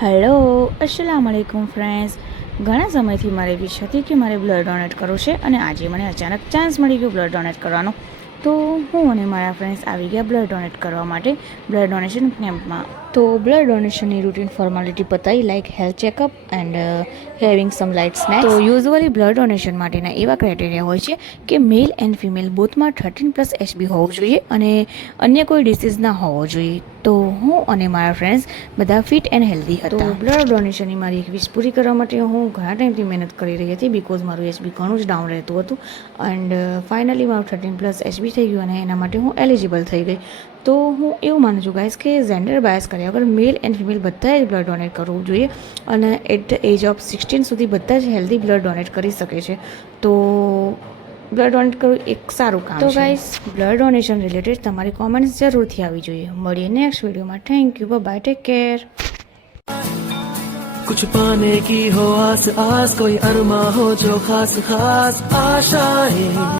Hello અસલામુઅલૈકુમ friends, ઘણા સમયથી મારે વિશ હતી કે મારે બ્લડ ડોનેટ કરવું છે અને આજે મને અચાનક ચાન્સ મળી ગયો બ્લડ ડોનેટ કરવાનો. તો હું અને મારા ફ્રેન્ડ્સ આવી ગયા બ્લડ ડોનેટ કરવા માટે બ્લડ ડોનેશન કેમ્પમાં. તો બ્લડ ડોનેશનની રૂટીન ફોર્માલિટી પતાવી, like health checkup and having some light snacks. તો યુઝ્યુઅલી બ્લડ ડોનેશન માટેના એવા ક્રાઇટેરિયા હોય છે કે મેલ એન્ડ ફિમેલ બોથમાં 13+ HB હોવું જોઈએ અને અન્ય કોઈ ડિસીઝ ના હોવો જોઈએ. તો હું અને મારા ફ્રેન્ડ્સ બધા ફિટ એન્ડ હેલ્ધી હતા. તો બ્લડ ડોનેશનની મારી એક વિશ પૂરી કરવા માટે હું ઘણા ટાઈમથી મહેનત કરી રહી હતી, બિકોઝ મારું HB ઘણું જ ડાઉન રહેતું હતું એન્ડ ફાઇનલી મારું 13+ HB થઈ ગયું અને એના માટે હું એલિજિબલ થઈ ગઈ. તો હું એવું માનું છું ગાઈસ કે જેન્ડર બાયસ કર્યા વગર મેલ એન્ડ ફિમેલ બધાએ બ્લડ ડોનેટ કરવું જોઈએ અને એટ ધ એજ ઓફ 16 સુધી બધા જ હેલ્ધી બ્લડ ડોનેટ કરી શકે છે. તો બ્લડ ડોનેટ કરવું એક સારું કામ છે. તો ગાઈસ, બ્લડ ડોનેશન રિલેટેડ તમારી કોમેન્ટ્સ જરૂરથી આવી જોઈએ. મળીએ નેક્સ્ટ વિડીયોમાં. Thank you, bye, take care. कुछ पाने की हो आस आस, कोई अरमा हो जो खास खास आशाएं.